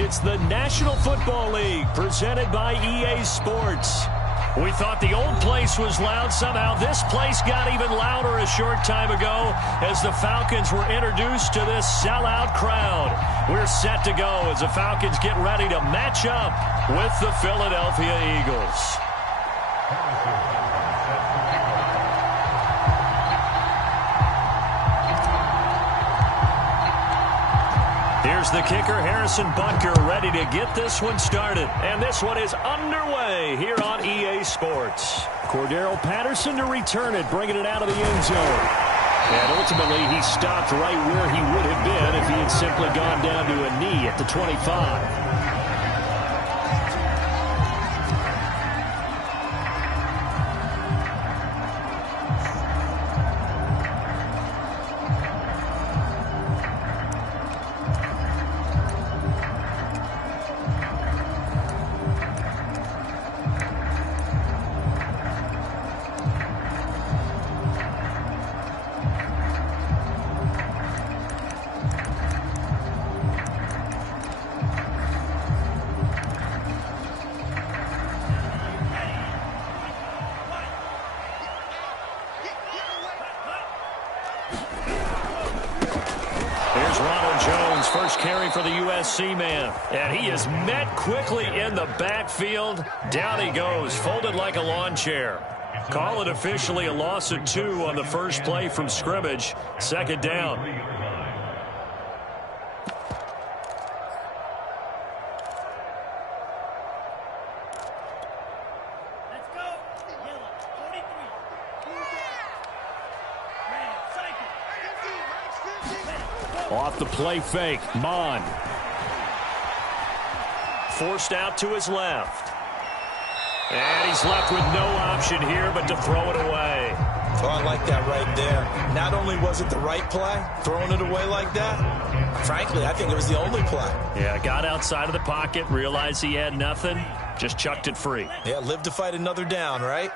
It's the National Football League presented by EA Sports. We thought the old place was loud. Somehow this place got even louder a short time ago as the Falcons were introduced to this sellout crowd. We're set to go as the Falcons get ready to match up with the Philadelphia Eagles. Here's the kicker, Harrison Butker, ready to get this one started. And this one is underway here on EA Sports. Cordero Patterson to return it, bringing it out of the end zone. And ultimately, he stopped right where he would have been if he had simply gone down to a knee at the 25. First carry for the USC man, and he is met quickly in the backfield. Down he goes, folded like a lawn chair. Call it officially a loss of 2 on the first play from scrimmage. Second down. Off the play fake, Mon. Forced out to his left. And he's left with no option here but to throw it away. Oh, I like that right there. Not only was it the right play, throwing it away like that, frankly, I think it was the only play. Yeah, got outside of the pocket, realized he had nothing, just chucked it free. Yeah, live to fight another down, right?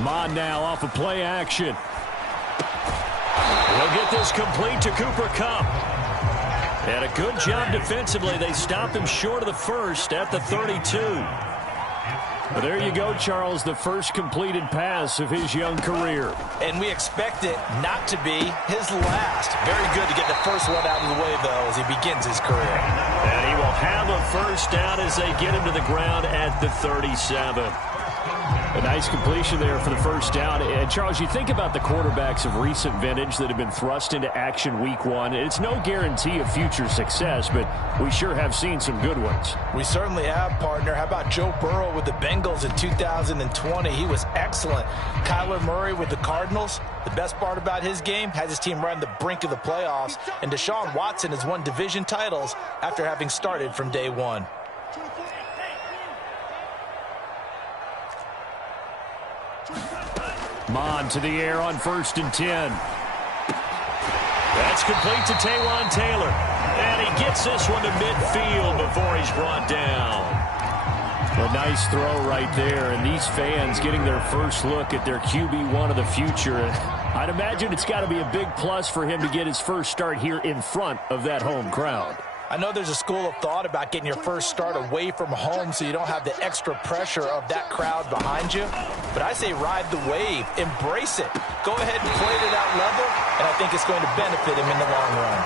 Mon now off of play action. He'll get this complete to Cooper Kupp. And a good job defensively. They stop him short of the first at the 32. But there you go, Charles, the first completed pass of his young career. And we expect it not to be his last. Very good to get the first one out of the way, though, as he begins his career. And he will have a first down as they get him to the ground at the 37. A nice completion there for the first down. And Charles, you think about the quarterbacks of recent vintage that have been thrust into action week 1. It's no guarantee of future success, but we sure have seen some good ones. We certainly have, partner. How about Joe Burrow with the Bengals in 2020? He was excellent. Kyler Murray with the Cardinals. The best part about his game, has his team right on the brink of the playoffs. And Deshaun Watson has won division titles after having started from day 1. Mon to the air on 1st and 10. That's complete to Taywan Taylor. And he gets this one to midfield before he's brought down. A nice throw right there. And these fans getting their first look at their QB1 of the future. I'd imagine it's got to be a big plus for him to get his first start here in front of that home crowd. I know there's a school of thought about getting your first start away from home so you don't have the extra pressure of that crowd behind you. But I say ride the wave. Embrace it. Go ahead and play to that level, and I think it's going to benefit him in the long run.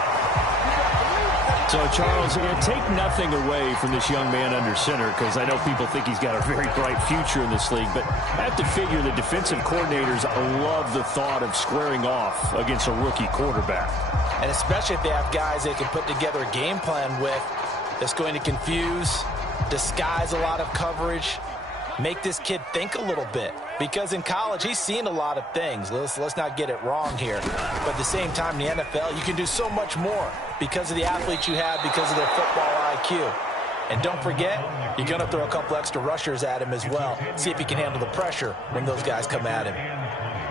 So, Charles, take nothing away from this young man under center, because I know people think he's got a very bright future in this league, but I have to figure the defensive coordinators love the thought of squaring off against a rookie quarterback. And especially if they have guys they can put together a game plan with that's going to confuse, disguise a lot of coverage, make this kid think a little bit. Because in college, he's seen a lot of things. Let's not get it wrong here. But at the same time, in the NFL, you can do so much more because of the athletes you have, because of their football IQ. And don't forget, you're going to throw a couple extra rushers at him as well. See if he can handle the pressure when those guys come at him.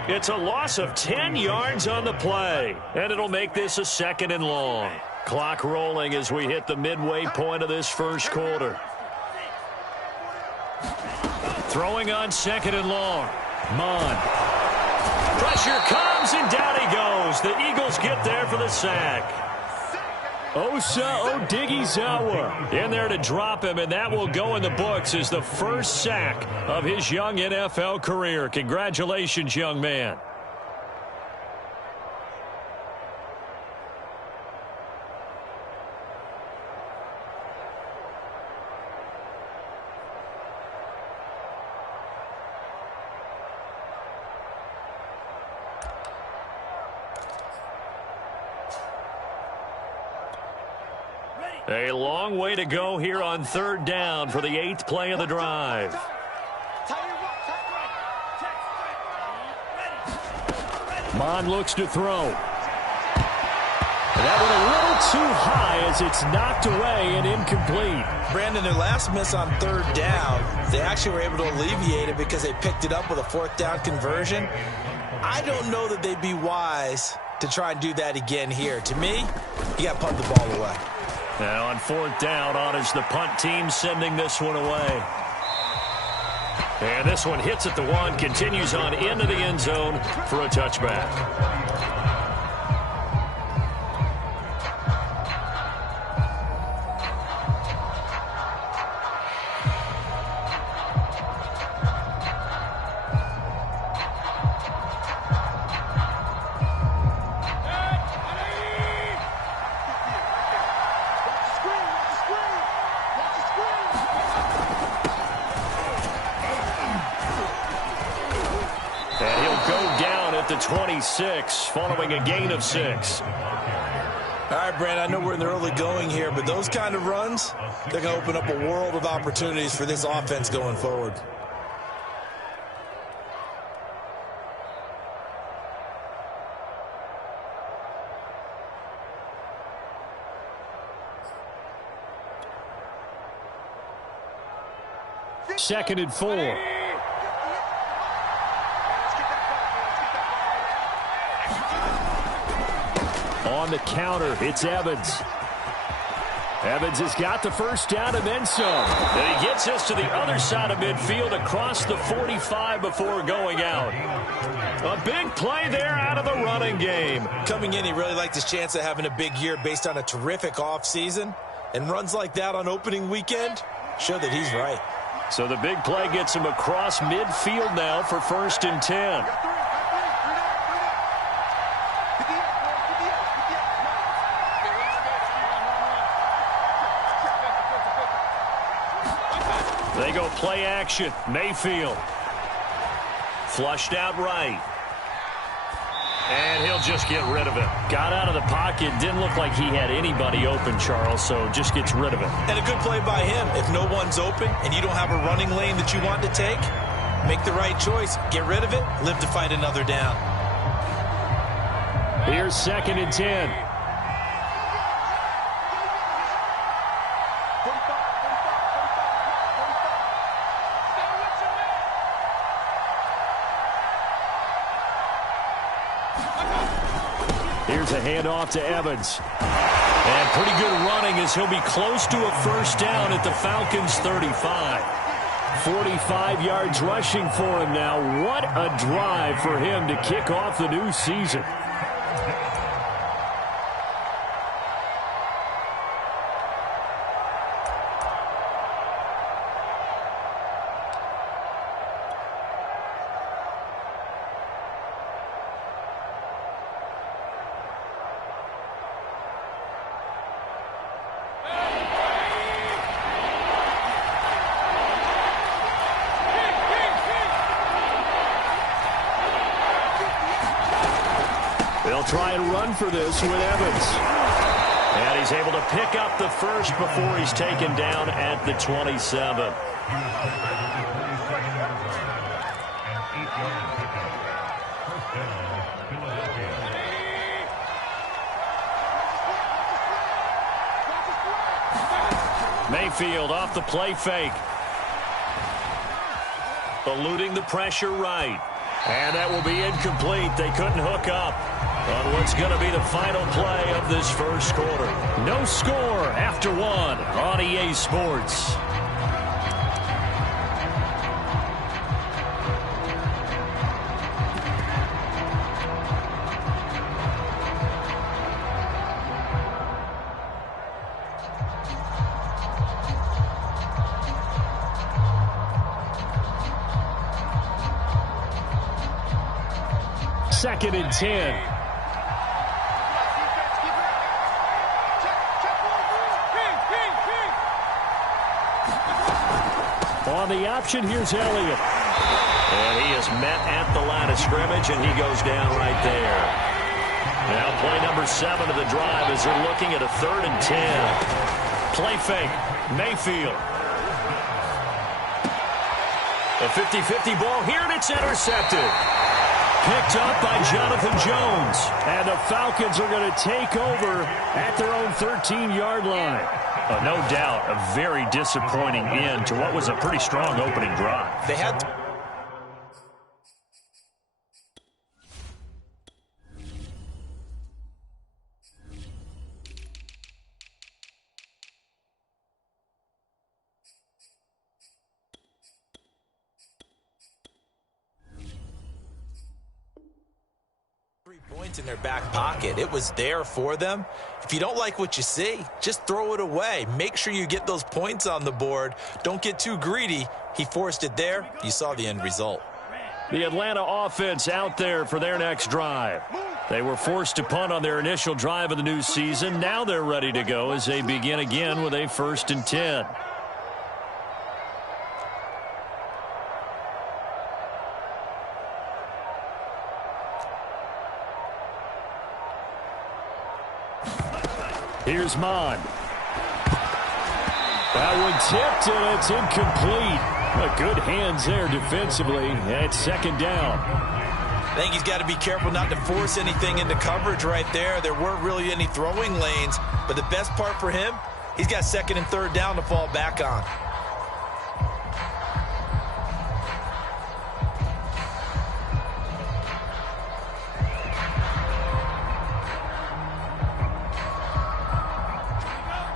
It's a loss of 10 yards on the play, and it'll make this a 2nd and long. Clock rolling as we hit the midway point of this first quarter. Throwing on 2nd and long. Mon. Pressure comes, and down he goes. The Eagles get there for the sack. Osa Odighizuwa in there to drop him, and that will go in the books as the first sack of his young NFL career. Congratulations, young man. A long way to go here on third down for the 8th play of the drive. Mon looks to throw. That went a little too high as it's knocked away and incomplete. Brandon, their last miss on third down, they actually were able to alleviate it because they picked it up with a 4th down conversion. I don't know that they'd be wise to try and do that again here. To me, you got to punt the ball away. Now on 4th down, honors the punt team, sending this one away. And this one hits at the 1, continues on into the end zone for a touchback. The 26, following a gain of 6. All right, Brand, I know we're in the early going here, but those kind of runs, they're going to open up a world of opportunities for this offense going forward. Second and 4. On the counter, it's Evans. Evans has got the first down and then some. And he gets us to the other side of midfield across the 45 before going out. A big play there out of the running game. Coming in, he really liked his chance of having a big year based on a terrific offseason. And runs like that on opening weekend show that he's right. So the big play gets him across midfield now for 1st and 10. They go play action. Mayfield. Flushed out right. And he'll just get rid of it. Got out of the pocket. Didn't look like he had anybody open, Charles, so just gets rid of it. And a good play by him. If no one's open and you don't have a running lane that you want to take, make the right choice. Get rid of it. Live to fight another down. Here's 2nd and 10. Here's a handoff to Evans. And pretty good running as he'll be close to a first down at the Falcons' 35. 45 yards rushing for him now. What a drive for him to kick off the new season. They'll try and run for this with Evans. And he's able to pick up the first before he's taken down at the 27. Mayfield off the play fake. Eluding the pressure right. And that will be incomplete. They couldn't hook up on what's going to be the final play of this first quarter. No score after 1 on EA Sports. Second and 10. On the option, here's Elliott. And he is met at the line of scrimmage, and he goes down right there. Now play number 7 of the drive as they're looking at a 3rd and 10. Play fake, Mayfield. A 50-50 ball here, and it's intercepted. Picked up by Jonathan Jones. And the Falcons are going to take over at their own 13-yard line. No doubt a very disappointing end to what was a pretty strong opening drive. They had 3 points in their back pocket. It was there for them. If you don't like what you see, just throw it away. Make sure you get those points on the board. Don't get too greedy. He forced it there. You saw the end result. The Atlanta offense out there for their next drive. They were forced to punt on their initial drive of the new season. Now they're ready to go as they begin again with a 1st and 10. Here's Mon. That one tipped, and it's incomplete. But good hands there defensively. And it's 2nd down. I think he's got to be careful not to force anything into coverage right there. There weren't really any throwing lanes. But the best part for him, he's got 2nd and 3rd down to fall back on.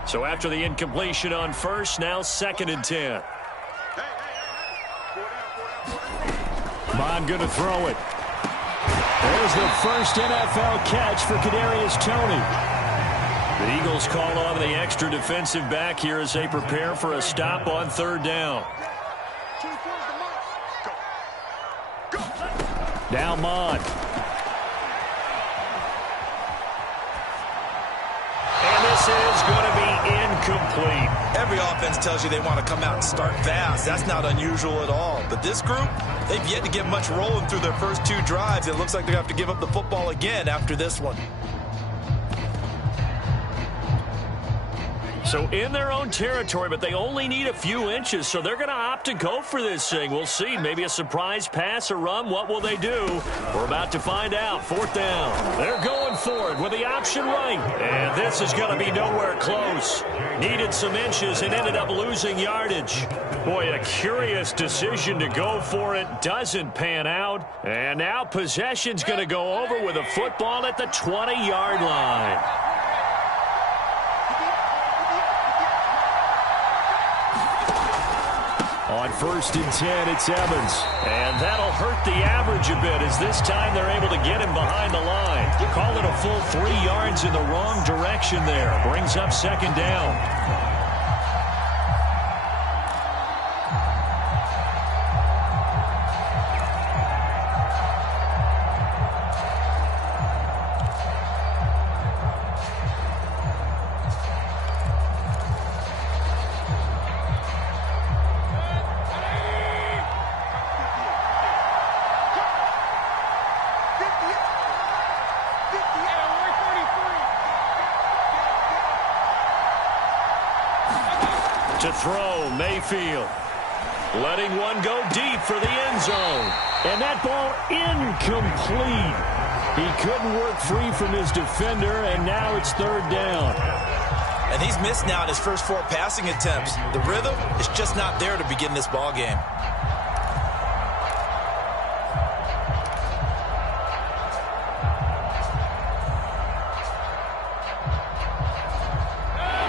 So after the incompletion on 1st, now 2nd and 10. Mon going to throw it. There's the first NFL catch for Kadarius Toney. The Eagles call on the extra defensive back here as they prepare for a stop on 3rd down. Now Mon. And this is going to be incomplete. Every offense tells you they want to come out and start fast. That's not unusual at all. But this group, they've yet to get much rolling through their first 2 drives. It looks like they're going to have to give up the football again after this one. So in their own territory, but they only need a few inches, so they're going to opt to go for this thing. We'll see. Maybe a surprise pass or run. What will they do? We're about to find out. 4th down. They're going for it with the option right. And this is going to be nowhere close. Needed some inches and ended up losing yardage. Boy, a curious decision to go for it. Doesn't pan out. And now possession's going to go over with a football at the 20-yard line. On 1st and 10, it's Evans. And that'll hurt the average a bit as this time they're able to get him behind the line. Call it a full 3 yards in the wrong direction there. Brings up 2nd down. To throw, Mayfield. Letting one go deep for the end zone. And that ball incomplete. He couldn't work free from his defender, and now it's 3rd down. And he's missed now in his first 4 passing attempts. The rhythm is just not there to begin this ball game.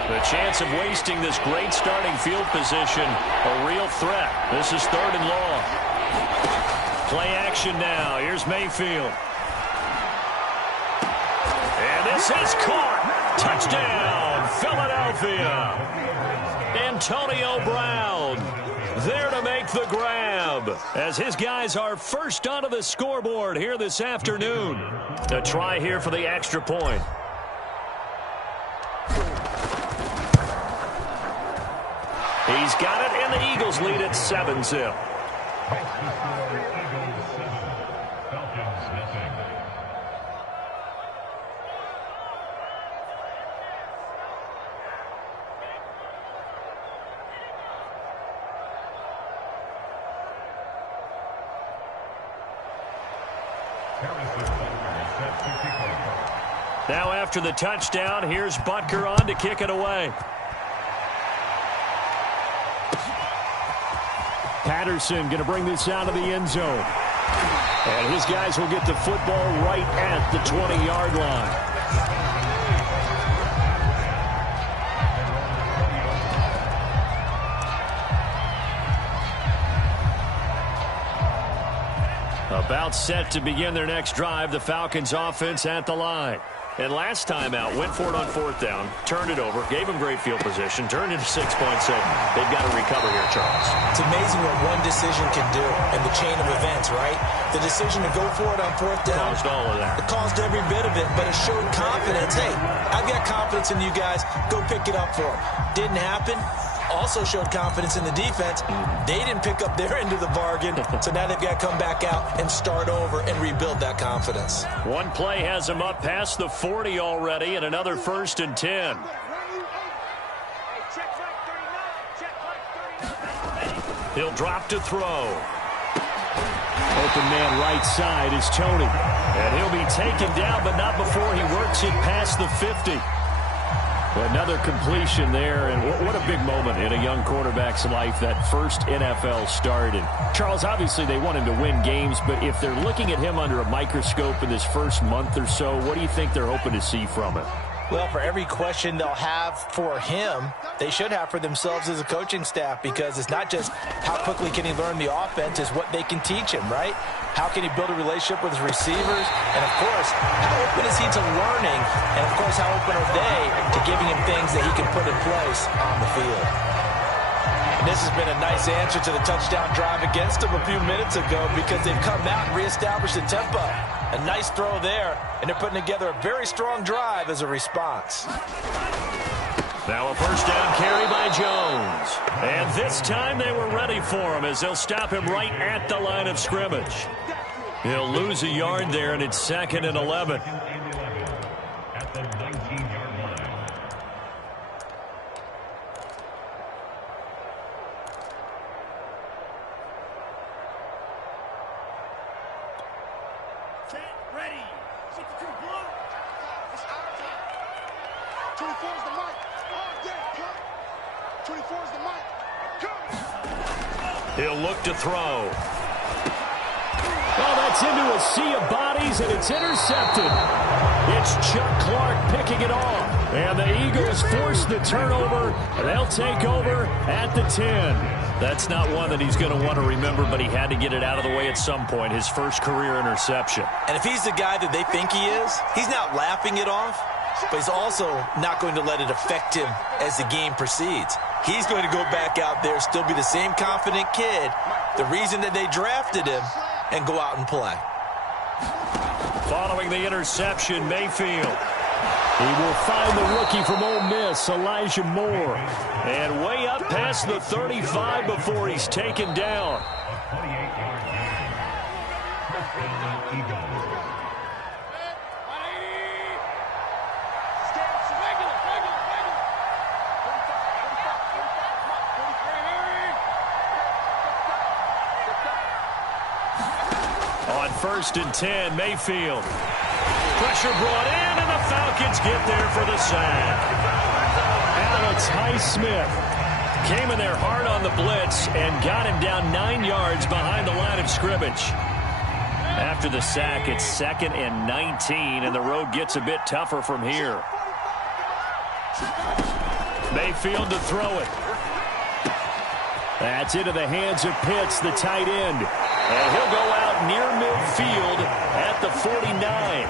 The chance of wasting this great starting field position, a real threat. This is 3rd and long. Play action now. Here's Mayfield. And this is caught. Touchdown, Philadelphia. Philadelphia. Antonio Brown there to make the grab as his guys are first onto the scoreboard here this afternoon. A try here for the extra point. He's got it, and the Eagles lead at 7-0. Now after the touchdown, here's Butker on to kick it away. Patterson going to bring this out of the end zone. And his guys will get the football right at the 20-yard line. About set to begin their next drive, the Falcons offense at the line. And last time out, went for it on fourth down, turned it over, gave them great field position, turned into 6 points, so they've got to recover here, Charles. It's amazing what one decision can do in the chain of events, right? The decision to go for it on fourth down. Caused all of that. It caused every bit of it, but it showed confidence. Hey, I've got confidence in you guys. Go pick it up for them. Didn't happen. Also showed confidence in the defense. They didn't pick up their end of the bargain, so now they've got to come back out and start over and rebuild that confidence. One play has them up past the 40 already, and another 1st and 10. He'll drop to throw. Open man right side is Tony. And he'll be taken down, but not before he works it past the 50. Another completion there, and what a big moment in a young quarterback's life, that first NFL start. And Charles, obviously they want him to win games, but if they're looking at him under a microscope in this first month or so, what do you think they're hoping to see from it? Well, for every question they'll have for him, they should have for themselves as a coaching staff, because it's not just how quickly can he learn the offense, it's what they can teach him, right? How can he build a relationship with his receivers? And, of course, how open is he to learning? And, of course, how open are they to giving him things that he can put in place on the field? And this has been a nice answer to the touchdown drive against them a few minutes ago, because they've come out and reestablished the tempo. A nice throw there, and they're putting together a very strong drive as a response. Now a first down carry by Jones. And this time they were ready for him as they'll stop him right at the line of scrimmage. He'll lose a yard there, and it's 2nd and 11. At the 19-yard line. Ready. 62 blue. It's our time. 24 is the mic. Oh, yeah, come. 24 is the mic. Come. He'll look to throw. Well, that's into a sea of bodies, and it's intercepted. It's Chuck Clark picking it off. And the Eagles force the turnover. They'll take over at the 10. That's not one that he's going to want to remember, but he had to get it out of the way at some point, his first career interception. And if he's the guy that they think he is, he's not laughing it off, but he's also not going to let it affect him as the game proceeds. He's going to go back out there, still be the same confident kid, the reason that they drafted him, and go out and play. Following the interception, Mayfield. He will find the rookie from Ole Miss, Elijah Moore. And way up past the 35 before he's taken down. On 1st and 10, Mayfield. Pressure brought in, and the Falcons get there for the sack. Alex Highsmith came in there hard on the blitz and got him down 9 yards behind the line of scrimmage. After the sack, it's 2nd and 19, and the road gets a bit tougher from here. Mayfield to throw it. That's into the hands of Pitts, the tight end. And he'll go out near midfield at the 49.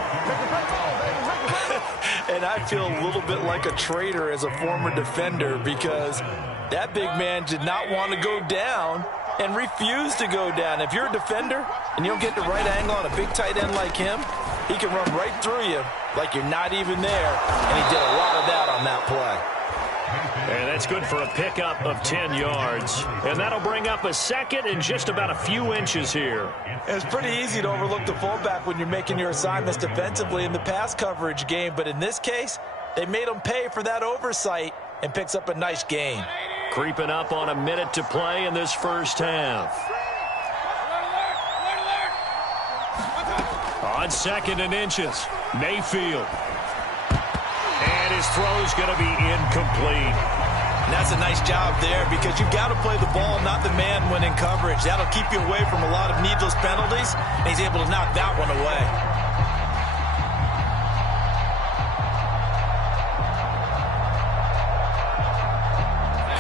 and I feel a little bit like a traitor as a former defender because that big man did not want to go down and refused to go down. If you're a defender and you don't get the right angle on a big tight end like him, he can run right through you like you're not even there, and he did a lot of that on that play. And that's good for a pickup of 10 yards. And that'll bring up a second and just about a few inches here. It's pretty easy to overlook the fullback when you're making your assignments defensively in the pass coverage game. But in this case, they made him pay for that oversight and picks up a nice gain. Creeping up on a minute to play in this first half. On second and inches, Mayfield. And his throw's going to be incomplete. And that's a nice job there because you've got to play the ball, not the man when in coverage. That'll keep you away from a lot of needless penalties, and he's able to knock that one away.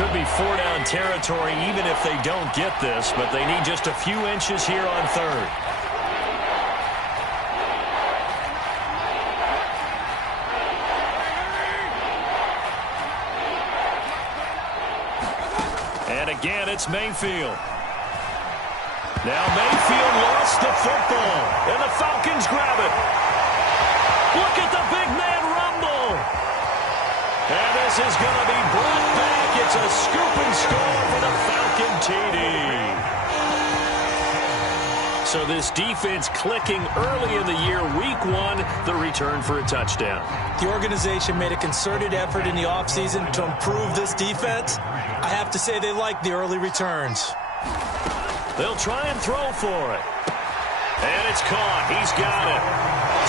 Could be 4-down territory even if they don't get this, but they need just a few inches here on third. Again, it's Mayfield. Now Mayfield lost the football, and the Falcons grab it. Look at the big man rumble. And this is going to be brought back. It's a scoop and score for the Falcon TD. So this defense clicking early in the year, week one, the return for a touchdown. The organization made a concerted effort in the offseason to improve this defense. I have to say they like the early returns. They'll try and throw for it. And it's caught. He's got it.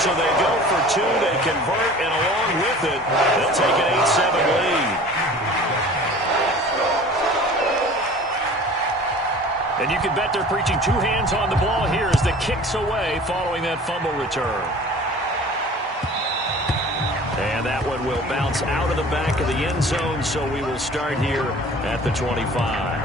So they go for two. They convert, and along with it, they'll take an 8-7 lead. And you can bet they're preaching two hands on the ball here as the kick's away following that fumble return. And that one will bounce out of the back of the end zone, so we will start here at the 25.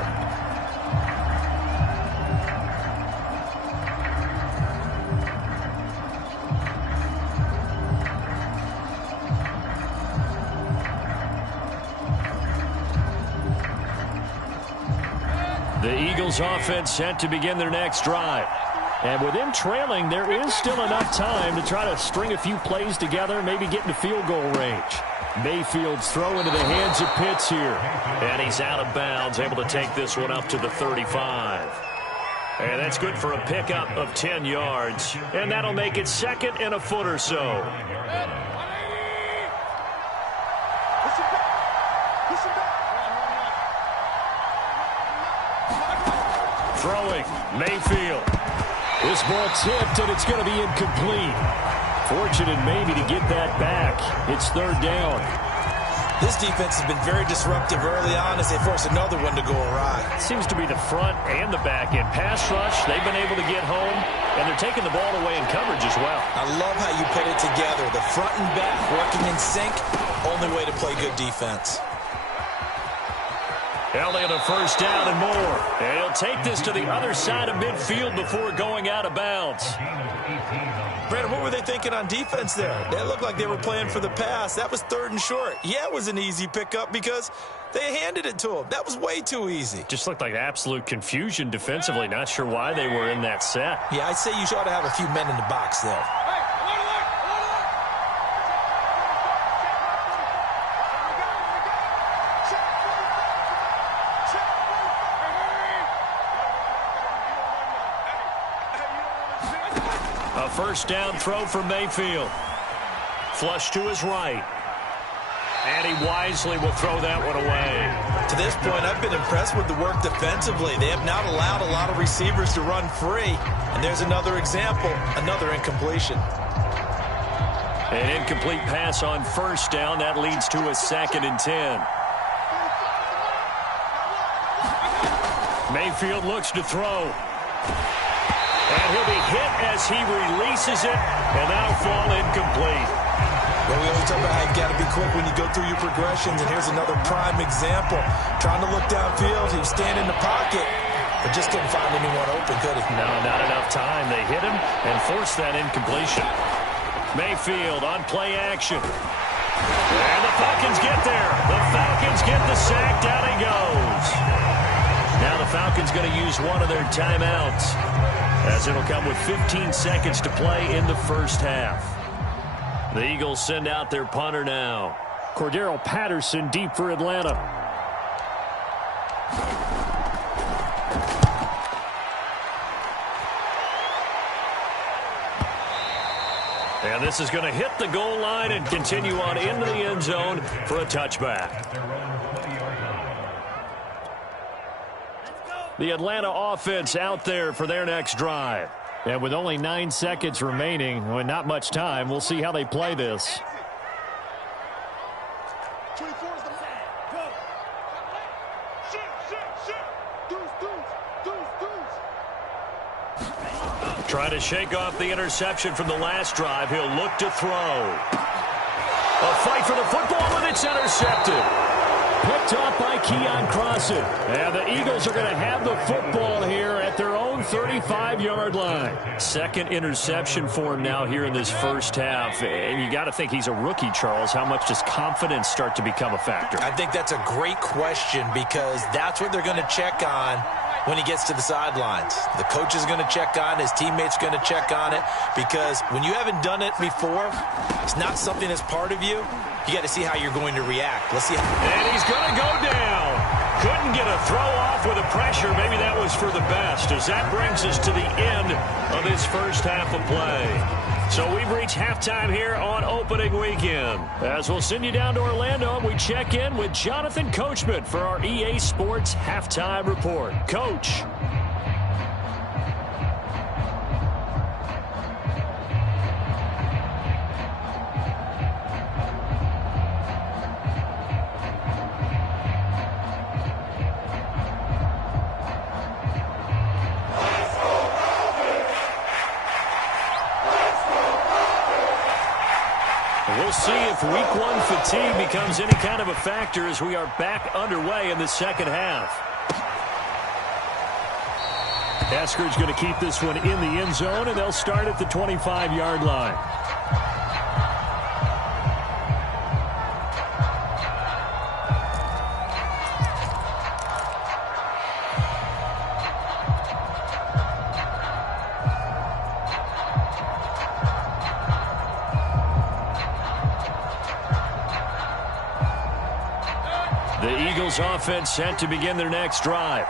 The Eagles offense set to begin their next drive. And with them trailing, there is still enough time to try to string a few plays together, maybe get into field goal range. Mayfield's throw into the hands of Pitts here. And he's out of bounds, able to take this one up to the 35. And that's good for a pickup of 10 yards. And that'll make it second and a foot or so. Throwing, Mayfield. This ball tipped, and it's going to be incomplete. Fortunate maybe to get that back. It's third down. This defense has been very disruptive early on as they force another one to go awry. Seems to be the front and the back end. Pass rush, they've been able to get home, and they're taking the ball away in coverage as well. I love how you put it together. The front and back working in sync, only way to play good defense. Elliott a first down and more. And he'll take this to the other side of midfield before going out of bounds. Brandon, what were they thinking on defense there? They looked like they were playing for the pass. That was third and short. Yeah, it was an easy pickup because they handed it to him. That was way too easy. Just looked like absolute confusion defensively. Not sure why they were in that set. Yeah, I'd say you ought to have a few men in the box there. First down throw for Mayfield. Flush to his right. And he wisely will throw that one away. To this point, I've been impressed with the work defensively. They have not allowed a lot of receivers to run free. And there's another example, another incompletion. An incomplete pass on first down. That leads to a 2nd and 10. Mayfield looks to throw. And he'll be hit as he releases it, and that'll fall incomplete. Well, we always talk about how you've got to be quick when you go through your progressions, and here's another prime example. Trying to look downfield, he was standing in the pocket, but just couldn't find anyone open, could he? No, not enough time. They hit him and forced that incompletion. Mayfield on play action. And the Falcons get there. The Falcons get the sack. Down he goes. Now the Falcons going to use one of their timeouts, as it'll come with 15 seconds to play in the first half. The Eagles send out their punter now. Cordero Patterson deep for Atlanta. And this is going to hit the goal line and continue on into the end zone for a touchback. The Atlanta offense out there for their next drive. And with only 9 seconds remaining, and not much time, we'll see how they play this. 24 is the go. Trying to shake off the interception from the last drive. He'll look to throw. A fight for the football, and it's intercepted. Picked off by Keon Crossan. And the Eagles are going to have the football here at their own 35-yard line. Second interception for him now here in this first half. And you got to think he's a rookie, Charles. How much does confidence start to become a factor? I think that's a great question, because that's what they're going to check on when he gets to the sidelines. The coach is going to check on it. His teammates are going to check on it, because when you haven't done it before, it's not something that's part of you. You got to see how you're going to react. Let's see. And he's going to go down. Couldn't get a throw off with the pressure. Maybe that was for the best, as that brings us to the end of this first half of play. So we've reached halftime here on opening weekend. As we'll send you down to Orlando, we check in with Jonathan Coachman for our EA Sports Halftime Report. Coach. We'll see if week one fatigue becomes any kind of a factor as we are back underway in the second half. Esker's going to keep this one in the end zone, and they'll start at the 25-yard line. The Eagles offense set to begin their next drive.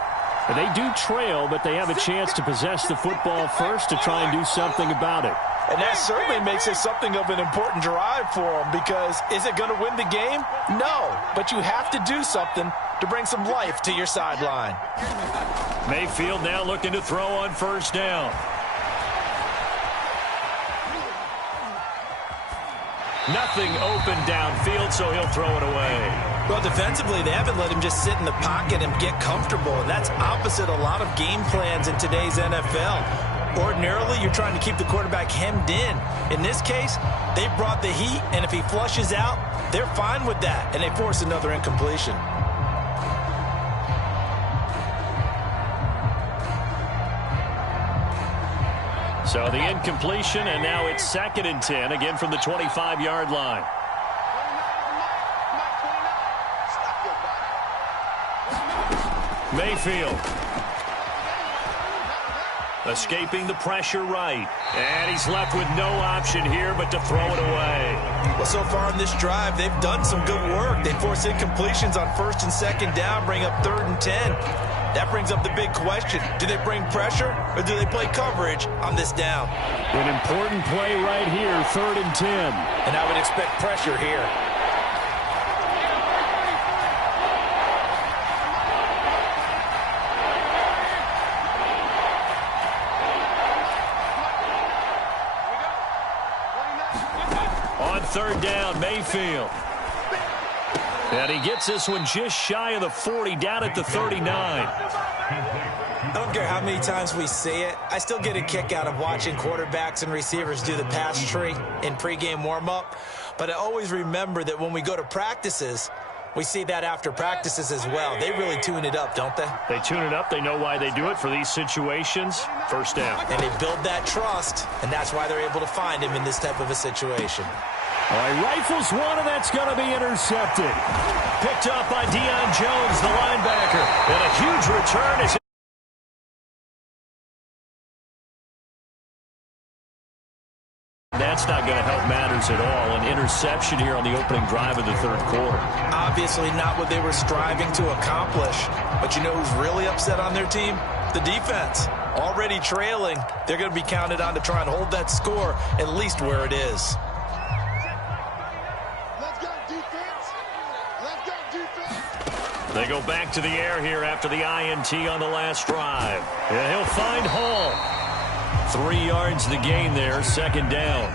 They do trail, but they have a chance to possess the football first to try and do something about it. And that certainly makes it something of an important drive for them, because is it going to win the game? No, but you have to do something to bring some life to your sideline. Mayfield now looking to throw on first down. Nothing open downfield, so he'll throw it away. Well, defensively, they haven't let him just sit in the pocket and get comfortable, and that's opposite a lot of game plans in today's NFL. Ordinarily, you're trying to keep the quarterback hemmed in. In this case, they brought the heat, and if he flushes out, they're fine with that, and they force another incompletion. So the incompletion, and now it's 2nd and 10, again from the 25-yard line. Mayfield. Escaping the pressure right. And he's left with no option here but to throw it away. Well, so far in this drive, they've done some good work. They force incompletions on 1st and 2nd down, bring up 3rd and 10. That brings up the big question. Do they bring pressure, or do they play coverage on this down? An important play right here, 3rd and 10. And I would expect pressure here. On 3rd down, Mayfield. And he gets this one just shy of the 40, down at the 39. I don't care how many times we say it, I still get a kick out of watching quarterbacks and receivers do the pass tree in pregame warm-up. But I always remember that when we go to practices, We see that after practices as well. They really tune it up, don't they? They tune it up. They know why they do it for these situations. First down. And they build that trust, and that's why they're able to find him in this type of a situation. All right, rifles one, and that's going to be intercepted. Picked up by Deion Jones, the linebacker. And a huge return is... That's not going to help matters at all. An interception here on the opening drive of the third quarter. Obviously not what they were striving to accomplish. But you know who's really upset on their team? The defense. Already trailing. They're going to be counted on to try and hold that score at least where it is. Let's go, defense. Let's go, defense. They go back to the air here after the INT on the last drive. And he'll find Hall. 3 yards the gain there, second down.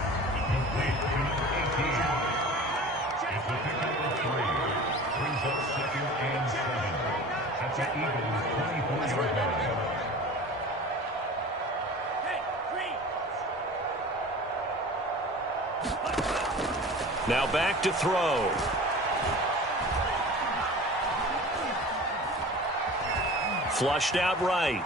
Now back to throw. Flushed out right.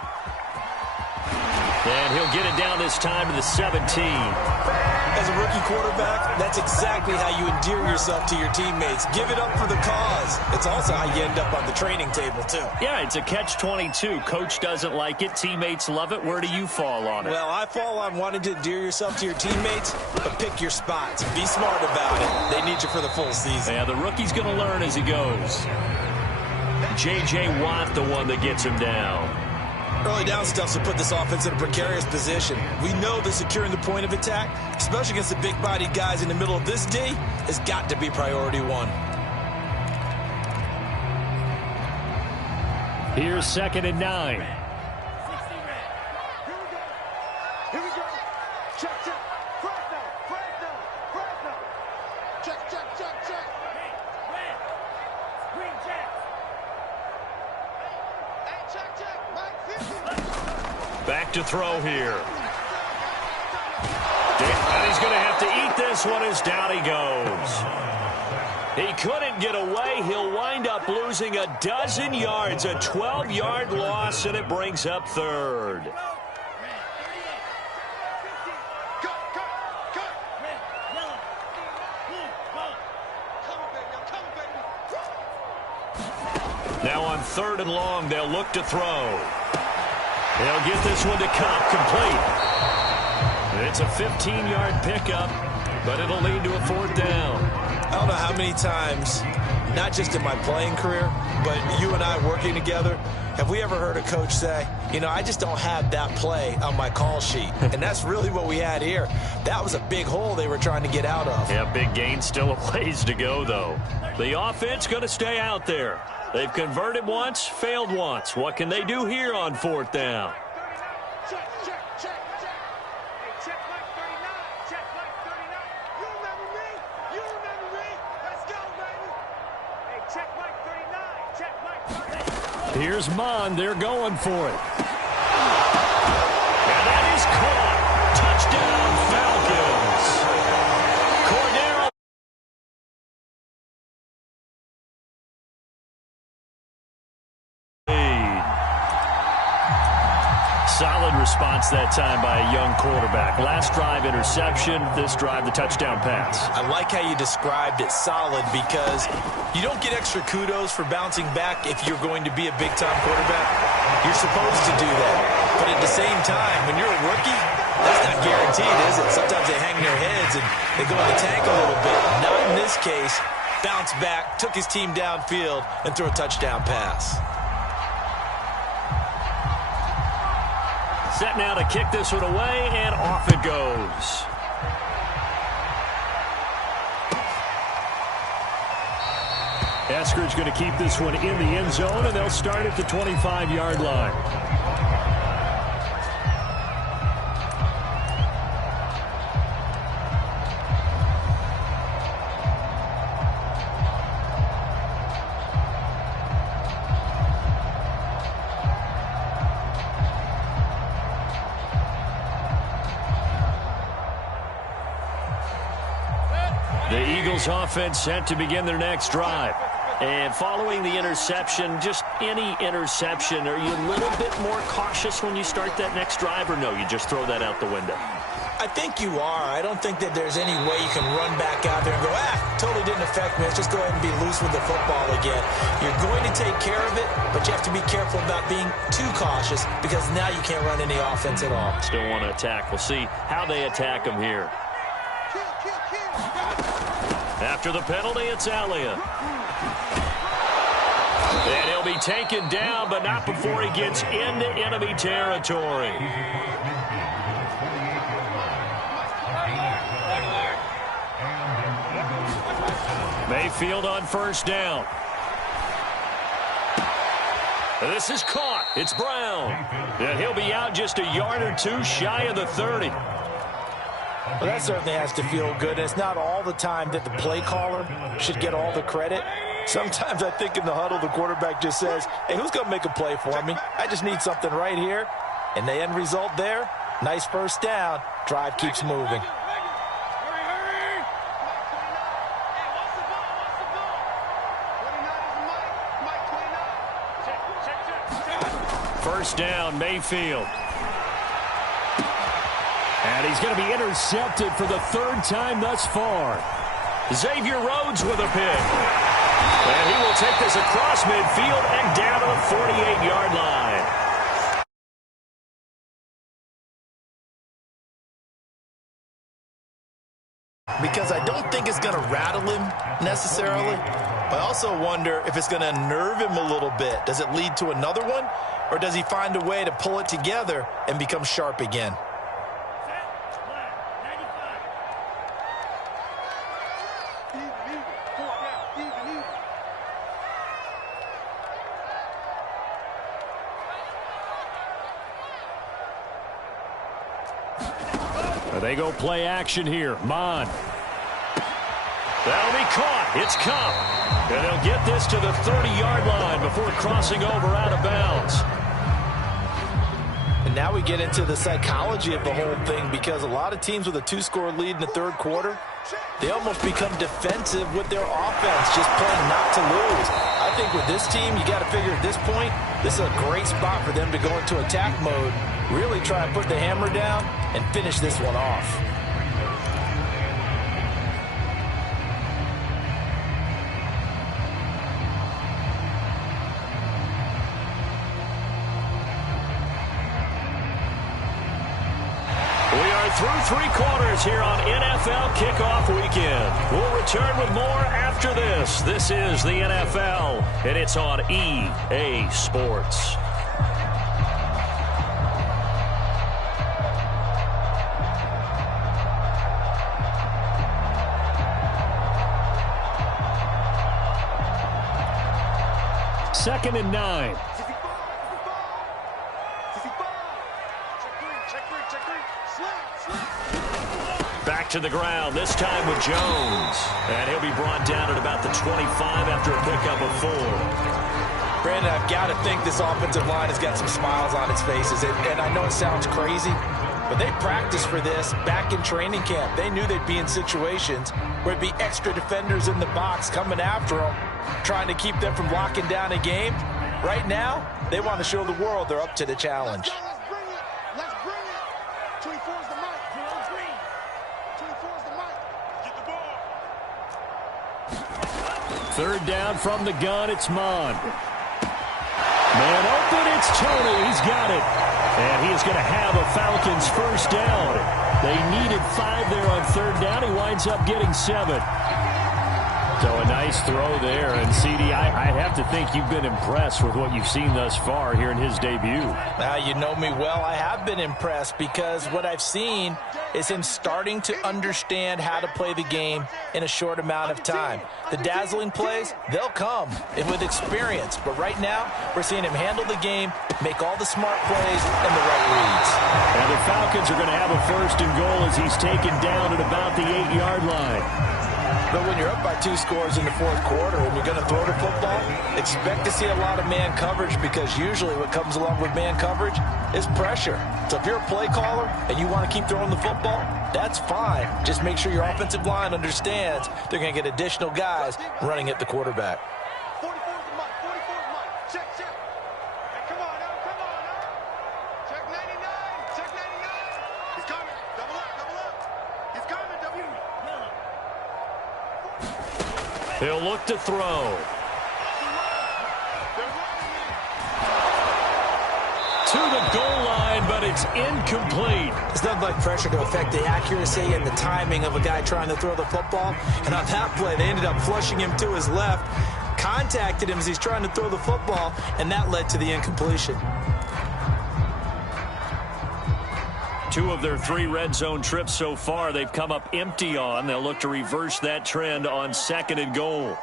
And he'll get it down this time to the 17. As a rookie quarterback, that's exactly how you endear yourself to your teammates. Give it up for the cause. It's also how you end up on the training table, too. Yeah, it's a catch-22. Coach doesn't like it. Teammates love it. Where do you fall on it? Well, I fall on wanting to endear yourself to your teammates, but pick your spots. Be smart about it. They need you for the full season. Yeah, the rookie's going to learn as he goes. J.J. Watt, the one that gets him down. Early down stuffs will put this offense in a precarious position. We know that securing the point of attack, especially against the big-bodied guys in the middle of this D, has got to be priority one. Here's 2nd and 9. Here we go. Check, check. Fresno. Check, check, check, check. Red. Green check. Hey, check, check. Mike 50. Back to throw here. And he's going to have to eat this one as down he goes. He couldn't get away. He'll wind up losing a dozen yards, a 12-yard loss, and it brings up third. Now on 3rd and long, they'll look to throw. They'll get this one to Cobb, complete. It's a 15-yard pickup, but it'll lead to a 4th down. I don't know how many times, not just in my playing career, but you and I working together, have we ever heard a coach say, you know, I just don't have that play on my call sheet. And that's really what we had here. That was a big hole they were trying to get out of. Yeah, big gain, still a ways to go, though. The offense going to stay out there. They've converted once, failed once. What can they do here on 4th down? Check, check, check, check. Hey, check Mike 39. Check Mike 39. You remember me? You remember me? Let's go, baby. Hey, check Mike 39. Check Mike 39. Here's Mon. They're going for it. And that is caught. Touchdown, Falcons. Cordero. Solid response that time by a young quarterback. Last drive, interception. This drive, the touchdown pass. I like how you described it solid because you don't get extra kudos for bouncing back if you're going to be a big-time quarterback. You're supposed to do that. But at the same time, when you're a rookie, that's not guaranteed, is it? Sometimes they hang their heads and they go in the tank a little bit. Not in this case. Bounced back, took his team downfield, and threw a touchdown pass. Set now to kick this one away, and off it goes. Eskridge going to keep this one in the end zone, and they'll start at the 25-yard line. The Eagles offense set to begin their next drive. And following the interception, just any interception, are you a little bit more cautious when you start that next drive, or no, you just throw that out the window? I think you are. I don't think that there's any way you can run back out there and go, totally didn't affect me. Let's just go ahead and be loose with the football again. You're going to take care of it, but you have to be careful about being too cautious because now you can't run any offense at all. Still want to attack. We'll see how they attack him here. After the penalty, it's Elliott. And he'll be taken down, but not before he gets into enemy territory. Mayfield on first down. This is caught. It's Brown. And he'll be out just a yard or two shy of the 30. Well, that certainly has to feel good. And it's not all the time that the play caller should get all the credit. Sometimes I think in the huddle, the quarterback just says, hey, who's going to make a play for me? I just need something right here. And the end result there, nice first down. Drive keeps moving. First down, Mayfield. And he's going to be intercepted for the third time thus far. Xavier Rhodes with a pick. And he will take this across midfield and down to the 48-yard line. Because I don't think it's going to rattle him necessarily. I also wonder if it's going to nerve him a little bit. Does it lead to another one? Or does he find a way to pull it together and become sharp again? They go play action here. Mon. That'll be caught. It's Cup. And they'll get this to the 30-yard line before crossing over out of bounds. And now we get into the psychology of the whole thing, because a lot of teams with a 2-score lead in the third quarter, they almost become defensive with their offense, just playing not to lose. I think with this team, you got to figure at this point, this is a great spot for them to go into attack mode, really try and put the hammer down and finish this one off. Through three quarters here on NFL Kickoff Weekend. We'll return with more after this. This is the NFL, and it's on EA Sports. Second and 9. Back to the ground, this time with Jones. And he'll be brought down at about the 25 after a pickup of 4. Brandon, I've got to think this offensive line has got some smiles on its faces. And I know it sounds crazy, but they practiced for this back in training camp. They knew they'd be in situations where it'd be extra defenders in the box coming after them, trying to keep them from locking down a game. Right now, they want to show the world they're up to the challenge. Let's bring it. 24's the mic. 24's the mic. Get the ball. Third down from the gun, it's Mon. Man open, it's Tony. He's got it. And he is going to have a Falcons first down. They needed 5 there on third down. He winds up getting 7. So a nice throw there. And, CD, I'd have to think you've been impressed with what you've seen thus far here in his debut. Now, you know me well. I have been impressed because what I've seen is him starting to understand how to play the game in a short amount of time. The dazzling plays, they'll come with experience. But right now, we're seeing him handle the game, make all the smart plays and the right reads. And the Falcons are going to have a first and goal as he's taken down at about the 8-yard line. But when you're up by 2 scores in the fourth quarter and you're going to throw the football, expect to see a lot of man coverage, because usually what comes along with man coverage is pressure. So if you're a play caller and you want to keep throwing the football, that's fine. Just make sure your offensive line understands they're going to get additional guys running at the quarterback. Check, check. Hey, come on, now. Come on, now. Check 99. Check 99. He's coming. Double up, double up. He's coming, W. He'll look to throw. To the goal line, but it's incomplete. It's nothing like pressure to affect the accuracy and the timing of a guy trying to throw the football. And on that play, they ended up flushing him to his left, contacted him as he's trying to throw the football, and that led to the incompletion. 2 of their 3 red zone trips so far, they've come up empty on. They'll look to reverse that trend on 2nd and goal.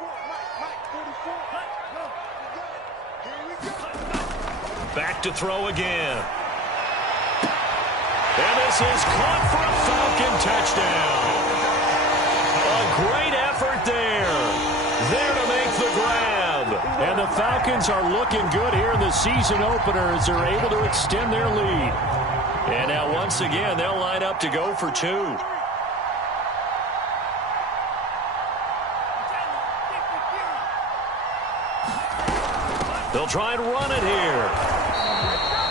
Back to throw again. And this is caught for a Falcon touchdown. A great effort there. There to make the grab. And the Falcons are looking good here in the season opener as they're able to extend their lead. And now once again, they'll line up to go for 2. They'll try and run it here.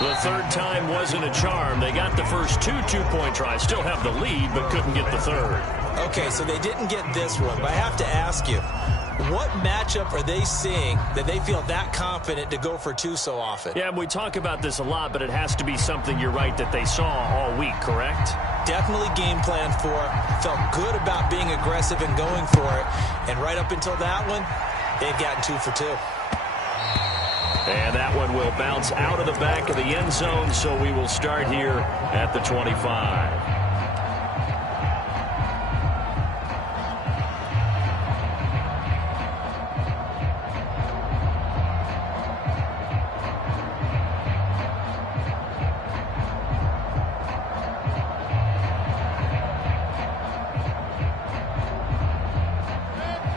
The 3rd time wasn't a charm. They got the first 2 two-point tries. Still have the lead, but couldn't get the 3rd. Okay, so they didn't get this one, but I have to ask you, what matchup are they seeing that they feel that confident to go for 2 so often? Yeah, we talk about this a lot, but it has to be something, you're right, that they saw all week, correct? Definitely game planned for it. Felt good about being aggressive and going for it. And right up until that one, they've gotten 2 for 2. And that one will bounce out of the back of the end zone, so we will start here at the 25.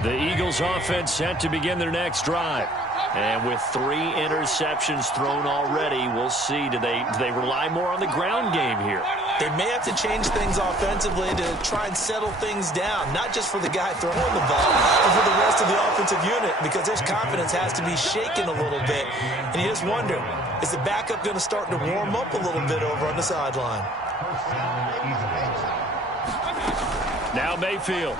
The Eagles offense set to begin their next drive. And with 3 interceptions thrown already, we'll see. Do they rely more on the ground game here? They may have to change things offensively to try and settle things down, not just for the guy throwing the ball, but for the rest of the offensive unit, because their confidence has to be shaken a little bit. And you just wonder, is the backup going to start to warm up a little bit over on the sideline? Now Mayfield.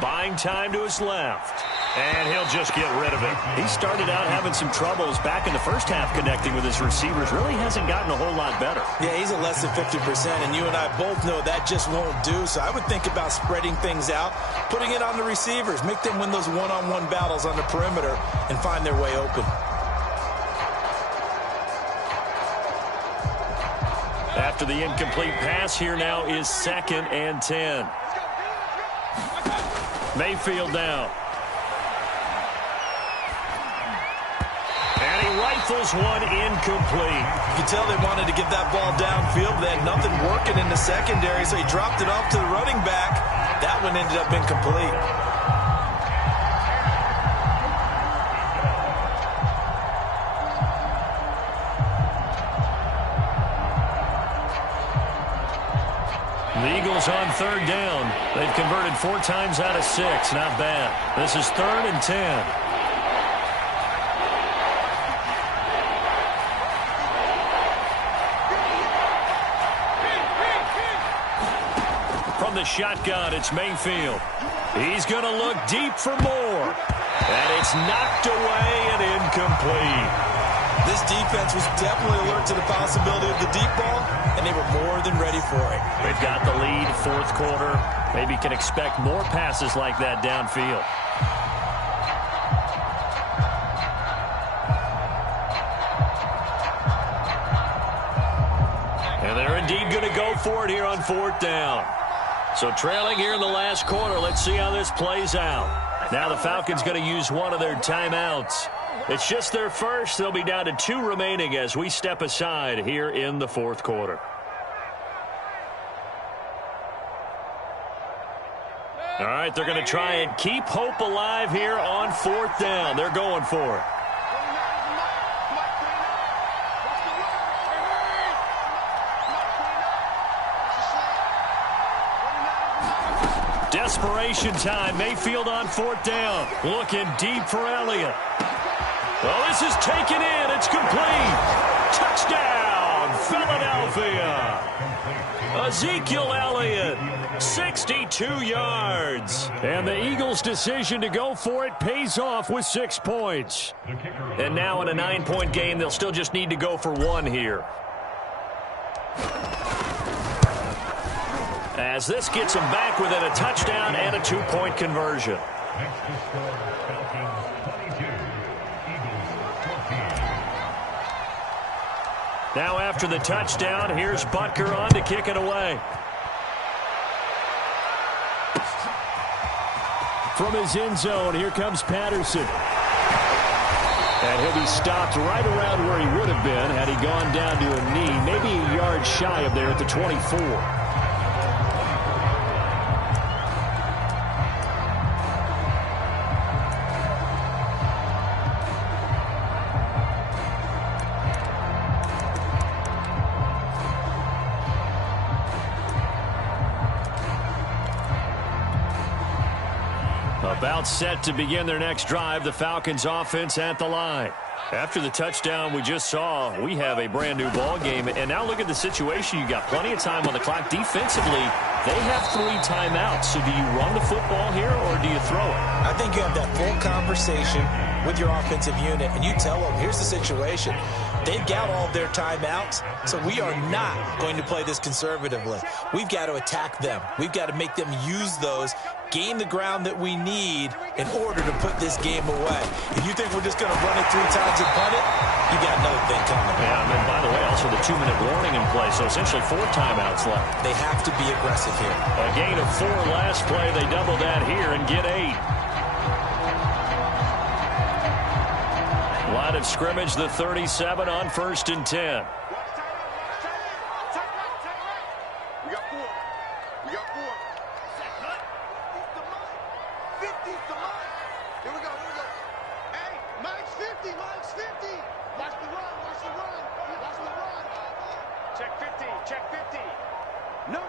Buying time to his left. And he'll just get rid of it. He started out having some troubles back in the first half connecting with his receivers. Really hasn't gotten a whole lot better. Yeah, he's at less than 50%, and you and I both know that just won't do. So I would think about spreading things out, putting it on the receivers, make them win those one-on-one battles on the perimeter and find their way open. After the incomplete pass, here now is 2nd and 10. Mayfield now. And he rifles one incomplete. You can tell they wanted to get that ball downfield, but they had nothing working in the secondary, so he dropped it off to the running back. That one ended up incomplete. The Eagles on 3rd down. They've converted 4 times out of 6. Not bad. This is 3rd and 10. From the shotgun, it's Mayfield. He's going to look deep for more. And it's knocked away and incomplete. This defense was definitely alert to the possibility of the deep ball, and they were more than ready for it. They've got the lead, 4th quarter. Maybe can expect more passes like that downfield. And they're indeed going to go for it here on 4th down. So trailing here in the last quarter, let's see how this plays out. Now the Falcons going to use one of their timeouts. It's just their first. They'll be down to 2 remaining as we step aside here in the 4th quarter. All right, they're going to try and keep hope alive here on 4th down. They're going for it. desperation time. Mayfield on 4th down. Looking deep for Elliott. Oh, this is taken in. It's complete. Touchdown, Philadelphia. Ezekiel Elliott, 62 yards. And the Eagles' decision to go for it pays off with 6 points. And now in a 9-point game, they'll still just need to go for 1 here. As this gets them back within a touchdown and a 2-point conversion. Next to score, Falcons 22, Eagles 14. Now after the touchdown, here's Butker on to kick it away. From his end zone, here comes Patterson. And he'll be stopped right around where he would have been had he gone down to a knee, maybe a yard shy of there at the 24. About set to begin their next drive, the Falcons offense at the line. After the touchdown we just saw, we have a brand new ball game. And now look at the situation. You got plenty of time on the clock. Defensively, they have 3 timeouts. So do you run the football here or do you throw it? I think you have that full conversation with your offensive unit, and you tell them, here's the situation. They've got all of their timeouts, so we are not going to play this conservatively. We've got to attack them. We've got to make them use those, gain the ground that we need in order to put this game away. If you think we're just going to run it 3 times and punt it, you got another thing coming. Yeah, and by the way, also the 2-minute warning in play, so essentially 4 timeouts left. They have to be aggressive here. A gain of 4 last play. They double that here and get 8. Line of scrimmage, the 37 on 1st and 10. We got 4. We got 4. 50's the line. Here we go. Hey, Mike's 50. Watch the run. Watch the run. Check 50. Check 50. No.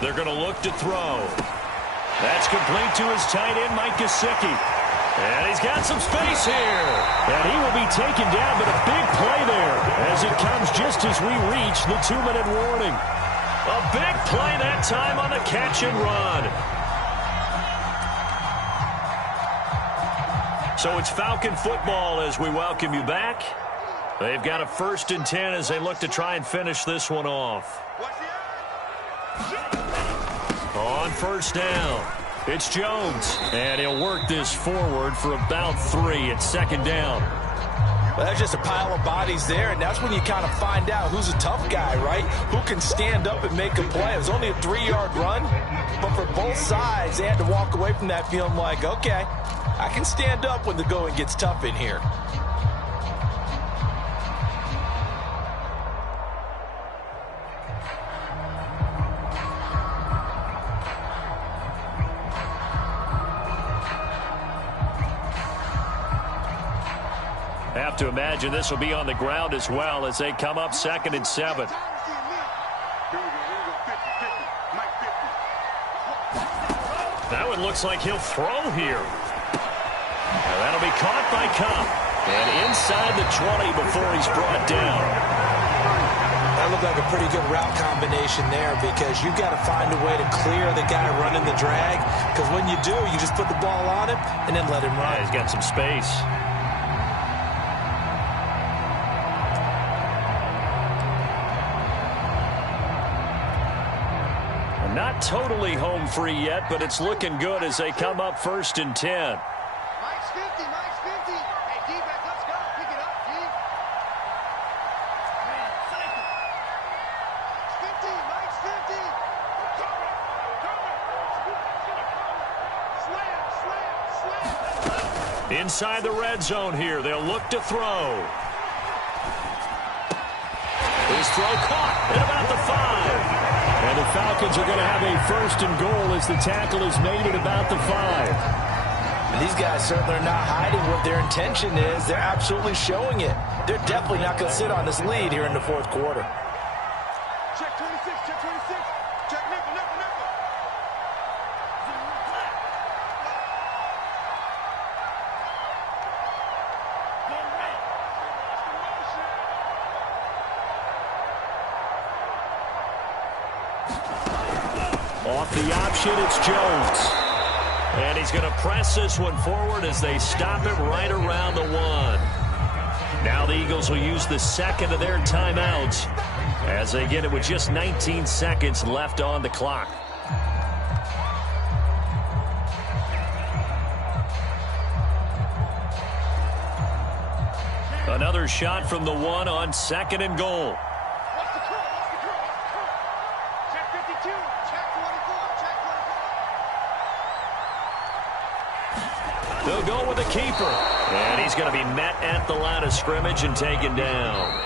They're going to look to throw. That's complete to his tight end, Mike Gesicki. And he's got some space here. And he will be taken down, but a big play there as it comes just as we reach the 2-minute warning. A big play that time on the catch and run. So it's Falcon football as we welcome you back. They've got a 1st and 10 as they look to try and finish this one off. On 1st down. It's Jones, and he'll work this forward for about 3 at 2nd down. Well, there's just a pile of bodies there, and that's when you kind of find out who's a tough guy, right? Who can stand up and make a play. It was only a 3-yard run, but for both sides, they had to walk away from that feeling like, okay, I can stand up when the going gets tough in here. Have to imagine this will be on the ground as well as they come up 2nd and 7. That one looks like he'll throw here. And that'll be caught by Cup. And inside the 20 before he's brought down. That looked like a pretty good route combination there because you've got to find a way to clear the guy running the drag. Because when you do, you just put the ball on him and then let him run. Yeah, he's got some space. Not totally home free yet, but it's looking good as they come up 1st and 10. Mike's 50. Hey, defense, let's go. Pick it up, D. 50. Slam. Inside the red zone here, they'll look to throw. His throw caught at about the 5. And the Falcons are going to have a 1st and goal as the tackle is made at about the 5. And these guys certainly are not hiding what their intention is. They're absolutely showing it. They're definitely not going to sit on this lead here in the 4th quarter. Check 26. Check 26. Check nickel. Off the option, it's Jones. And he's going to press this one forward as they stop it right around the 1. Now the Eagles will use the second of their timeouts as they get it with just 19 seconds left on the clock. Another shot from the 1 on 2nd and goal. Check 52. Check 24. Check 24. They'll go with the keeper. And he's going to be met at the line of scrimmage and taken down.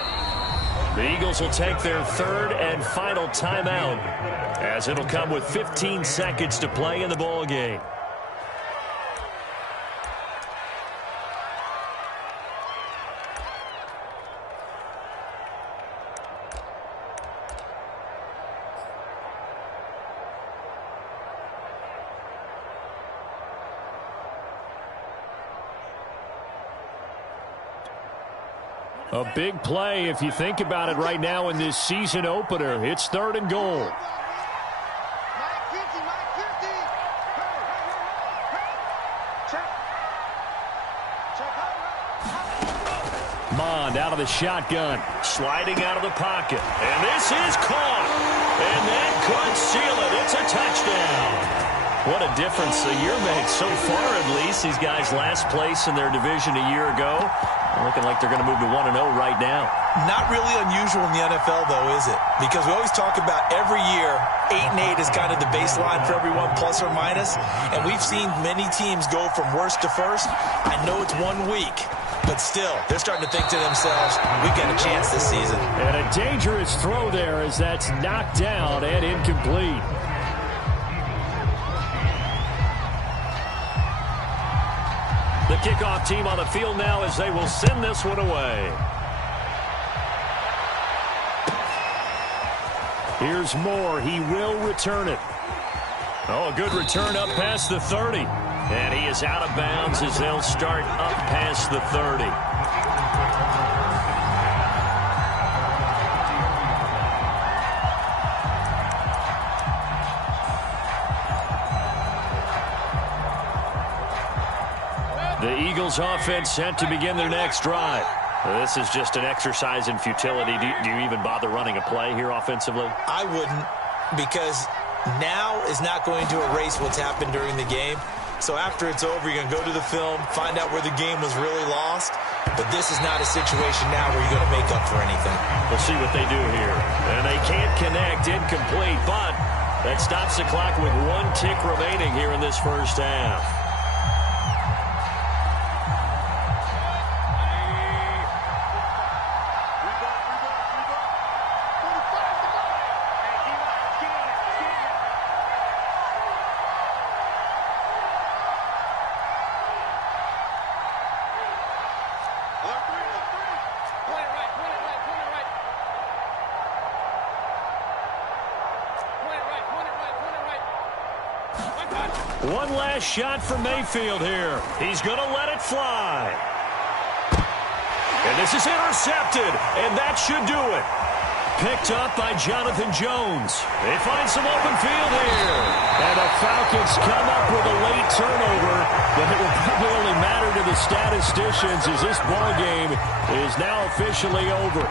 The Eagles will take their 3rd and final timeout as it'll come with 15 seconds to play in the ball game. A big play if you think about it right now in this season opener. It's 3rd and goal. Mike 50, Mike 50. Check. Check out. Mond out of the shotgun. Sliding out of the pocket. And this is caught. And that could seal it. It's a touchdown. What a difference a year makes so far, at least. These guys last place in their division a year ago. Looking like they're going to move to 1-0 right now. Not really unusual in the NFL, though, is it? Because we always talk about every year, 8-8 is kind of the baseline for everyone, plus or minus. And we've seen many teams go from worst to first. I know it's 1 week, but still, they're starting to think to themselves, we've got a chance this season. And a dangerous throw there as that's knocked down and incomplete. The kickoff team on the field now as they will send this one away. Here's Moore. He will return it. Oh, a good return up past the 30. And he is out of bounds as they'll start up past the 30. The Eagles offense set to begin their next drive. This is just an exercise in futility. Do you even bother running a play here offensively? I wouldn't, because now is not going to erase what's happened during the game. So after it's over, you're going to go to the film, find out where the game was really lost. But this is not a situation now where you're going to make up for anything. We'll see what they do here. And they can't connect, incomplete, but that stops the clock with 1 tick remaining here in this first half. One last shot for Mayfield here. He's going to let it fly. And this is intercepted, and that should do it. Picked up by Jonathan Jones. They find some open field here. And the Falcons come up with a late turnover, but it will probably only matter to the statisticians as this ball game is now officially over.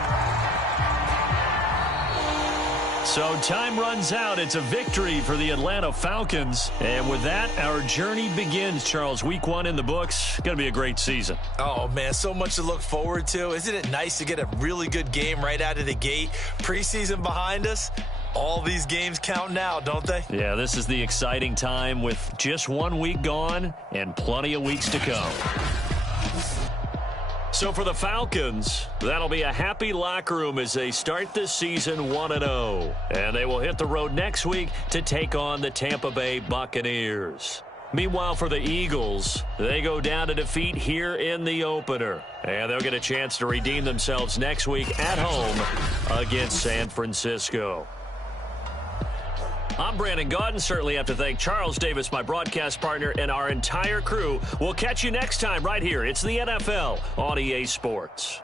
So time runs out. It's a victory for the Atlanta Falcons. And with that, our journey begins, Charles. Week 1 in the books. Going to be a great season. Oh, man, so much to look forward to. Isn't it nice to get a really good game right out of the gate? Preseason behind us. All these games count now, don't they? Yeah, this is the exciting time with just 1 week gone and plenty of weeks to come. So for the Falcons, that'll be a happy locker room as they start this season 1-0. And they will hit the road next week to take on the Tampa Bay Buccaneers. Meanwhile, for the Eagles, they go down to defeat here in the opener. And they'll get a chance to redeem themselves next week at home against San Francisco. I'm Brandon Gaudin. Certainly have to thank Charles Davis, my broadcast partner, and our entire crew. We'll catch you next time right here. It's the NFL on EA Sports.